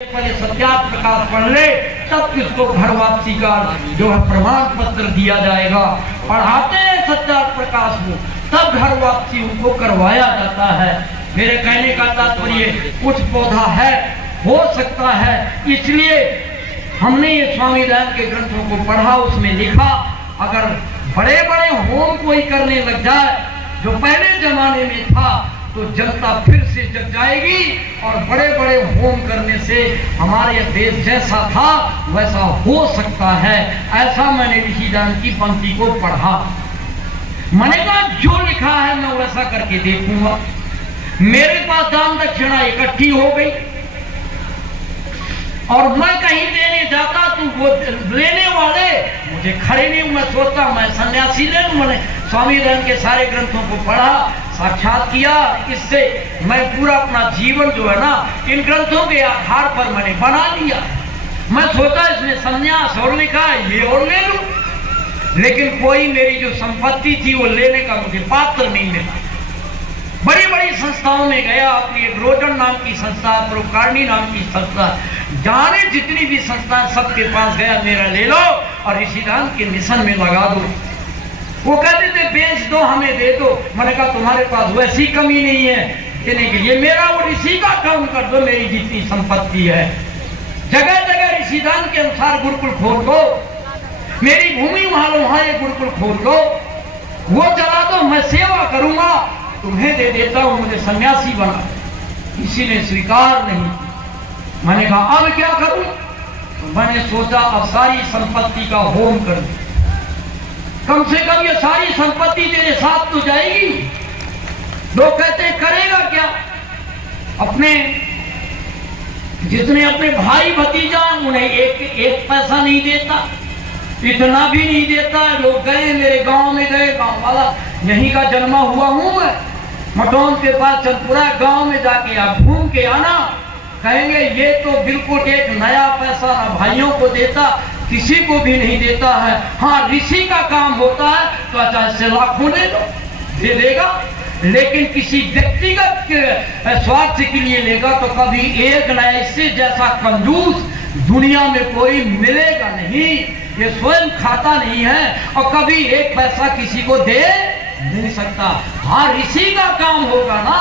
पहले सत्यार्थ प्रकाश पढ़ ले, तब किसको घर वापसी का जो है प्रमाण पत्र दिया जाएगा। पढ़ाते हैं सत्यार्थ प्रकाश को, तब घर वापसी उनको करवाया जाता है। मेरे कहने का तात्पर्य कुछ पौधा है, हो सकता है, इसलिए हमने ये स्वामी दयानंद के ग्रंथों को पढ़ा। उसमें लिखा अगर बड़े बड़े होम कोई करने लग जाए जो पहले जमाने में था, तो जनता फिर से जग जाएगी और बड़े बड़े होम करने से हमारे देश जैसा था वैसा हो सकता है। ऐसा मैंने ऋषि दयानंद की पंक्ति को पढ़ा। मैंने कहा जो लिखा है मैं वैसा करके देखूंगा। मेरे पास दान दक्षिणा इकट्ठी हो गई और मैं कहीं देने जाता तो वो लेने वाले मुझे खड़े नहीं। मैं सोचता मैं सन्यासी ले लूं। मैंने स्वामी दयानंद के सारे ग्रंथों को पढ़ा, साक्षात किया। इससे मैं पूरा अपना जीवन जो है ना इन ग्रंथों के आधार पर मैंने बना लिया। मैं सोचा इसमें संन्यास और लिखा ये और ले लूं, लेकिन कोई मेरी जो संपत्ति थी वो लेने का मुझे पात्र नहीं मिला। बड़ी बड़ी संस्थाओं में गया, अपनी एक रोजन नाम की संस्था, परोपकारिणी नाम की संस्था, जाने जितनी भी संस्था सबके पास गया, मेरा ले लो और ऋषि दयानंद के मिशन में लगा दो। वो कहते थे बेच दो, हमें दे दो। मैंने कहा तुम्हारे पास वैसी कमी नहीं है देने के लिए, मेरा वो ऋषि का काम कर दो, मेरी जितनी संपत्ति है। जगह जगह ऋषि दयानंद के अनुसार गुरुकुल खोल दो, मेरी भूमि वहां ये गुरुकुल खोल दो, वो चला दो, मैं सेवा करूंगा, तुम्हें दे देता हूं, मुझे सन्यासी बना। किसी ने स्वीकार नहीं। मैंने कहा अब क्या करूं? तो मैंने सोचा अब सारी संपत्ति का होम कर दूं, कम से कम ये सारी संपत्ति तेरे साथ तो जाएगी। लोग कहते हैं करेगा क्या? अपने जितने अपने भाई भतीजा उन्हें एक पैसा नहीं देता, इतना भी नहीं देता। लोग गए, मेरे गांव में गए, गांव वाला यहीं का जन्मा हुआ हूं मैं, मटौन के पास चंदपुरा गांव में जाके आप घूम के आना, कहेंगे ये तो बिल्कुल एक नया पैसा ना भाइयों को देता, किसी को भी नहीं देता है। हाँ ऋषि का काम होता है तो अच्छा इससे लाखों ले लो, दे देगा, लेकिन किसी व्यक्तिगत स्वार्थ के लिए लेगा तो कभी एक नया इससे जैसा कंजूस दुनिया में कोई मिलेगा नहीं। ये स्वयं खाता नहीं है और कभी एक पैसा किसी को दे नहीं सकता। हाँ ऋषि का काम होगा ना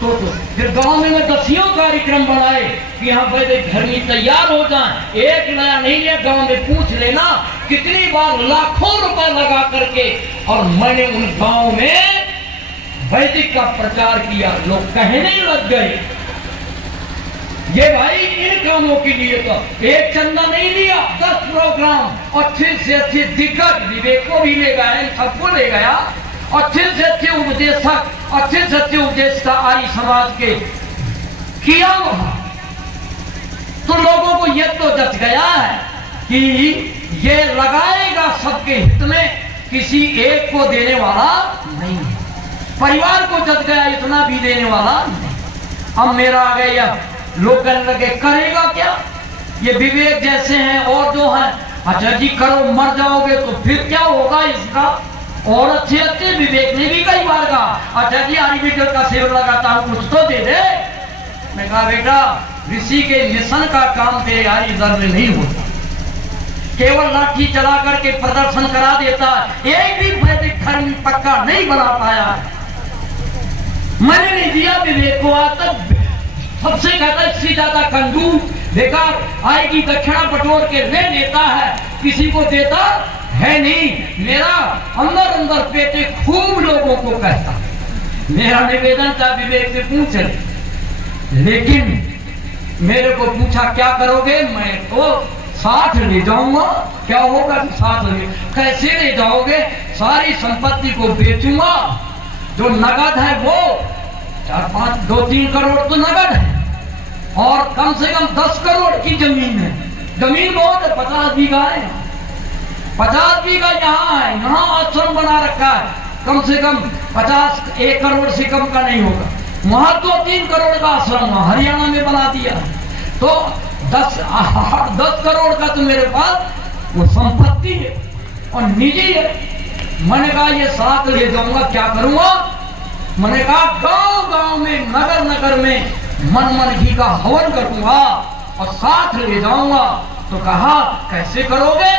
तो फिर गांव में मैं 10 कार्यक्रम बनाए कि यहाँ वैदिक धर्मी तैयार हो जाए। एक नया नहीं है, गांव में पूछ लेना कितनी बार लाखों रुपए लगा करके और मैंने उन गांव में वैदिक का प्रचार किया। लोग कहने लग गए ये भाई इन कामों के लिए तो एक चंदा नहीं लिया, 10 प्रोग्राम अच्छे से अच्छे दिग्गज, विवेक को भी ले गए, सबको ले गया, अच्छे से अच्छे उपदेशक, अच्छे से अच्छे उपदेशता आर्य समाज के किया वहां। तो लोगों को यह तो जच गया है कि ये लगाएगा सबके हित में, किसी एक को देने वाला नहीं है। परिवार को जच गया, इतना भी देने वाला नहीं। अब मेरा आ गया, लोग कहने लगे करेगा क्या? ये विवेक जैसे हैं और जो हैं, अच्छा जी करो, मर जाओगे तो फिर क्या होगा इसका? और अच्छे अच्छे विवेक ने भी कई बार कहा अच्छा जी आर्यविद्या का सेवन लगाता हूं, कुछ तो दे दे। मैं कहा बेटा ऋषि के मिशन का काम तेरे आर्य धर्म में नहीं होता, केवल लाठी चला करके प्रदर्शन करा देता, एक भी वैदिक धर्म पक्का नहीं बना पाया। मैंने नहीं दिया विवेक को आज तक। सबसे कहता इससे ज्यादा कंजूस बेकार आएगी, दक्षिणा बटोर के ले लेता है, किसी को देता है नहीं। मेरा अंदर अंदर पेटे खूब लोगों को कहता, मेरा निवेदन था विवेक से पूछ, लेकिन मेरे को पूछा क्या करोगे? मैं तो 60 ले जाऊंगा। क्या होगा? 60 ले कैसे ले जाओगे? सारी संपत्ति को बेचूंगा, जो नगद है वो 4-5 2-3 करोड़ तो नगद है और कम से कम 10 करोड़ की जमीन है। जमीन बहुत है, 50 बीघा है, 50 बीघा यहाँ है, यहाँ आश्रम बना रखा है, कम से कम 1 करोड़ से कम का नहीं होगा। वहां 2-3 करोड़ का आश्रम हरियाणा में बना दिया, तो 10 करोड़ का तो मेरे पास वो संपत्ति है और निजी है। मैंने कहा ये 7 ले जाऊंगा, क्या करूंगा? मैंने कहा गांव गांव में, नगर नगर में मन मन घी का हवन करूंगा। और साथ ले जाऊंगा। तो कहा कैसे करोगे?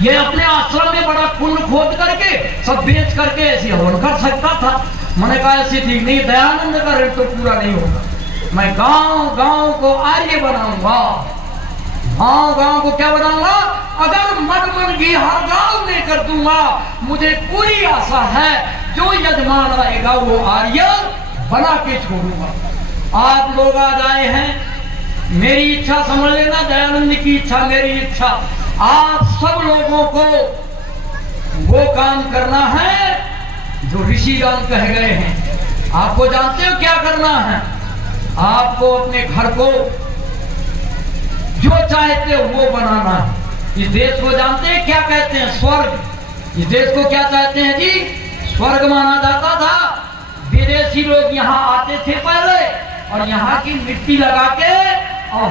ये अपने आश्रम में बड़ा कुंड खोद करके सब बेच करके ऐसे हवन कर सकता था। मैंने कहा ऐसी ठीक नहीं, दयानंद का ऋण तो पूरा नहीं होगा। मैं गांव गांव को आर्य बनाऊंगा। गांव गांव को क्या बनाऊंगा? अगर मठ की हर गांव में कर दूंगा, मुझे पूरी आशा है जो यजमान आएगा वो आर्य बना के छोड़ूंगा। आप लोग आज आए हैं, मेरी इच्छा समझ लेना, दयानंद की इच्छा मेरी इच्छा। आप सब लोगों को वो काम करना है जो ऋषिगण कह गए हैं। आपको जानते हो क्या करना है? आपको अपने घर को जो चाहते हो वो बनाना है। इस देश को जानते हैं क्या कहते हैं? स्वर्ग। इस देश को क्या चाहते हैं जी? स्वर्ग माना जाता था। विदेशी लोग यहाँ आते थे पहले और यहाँ की मिट्टी लगा के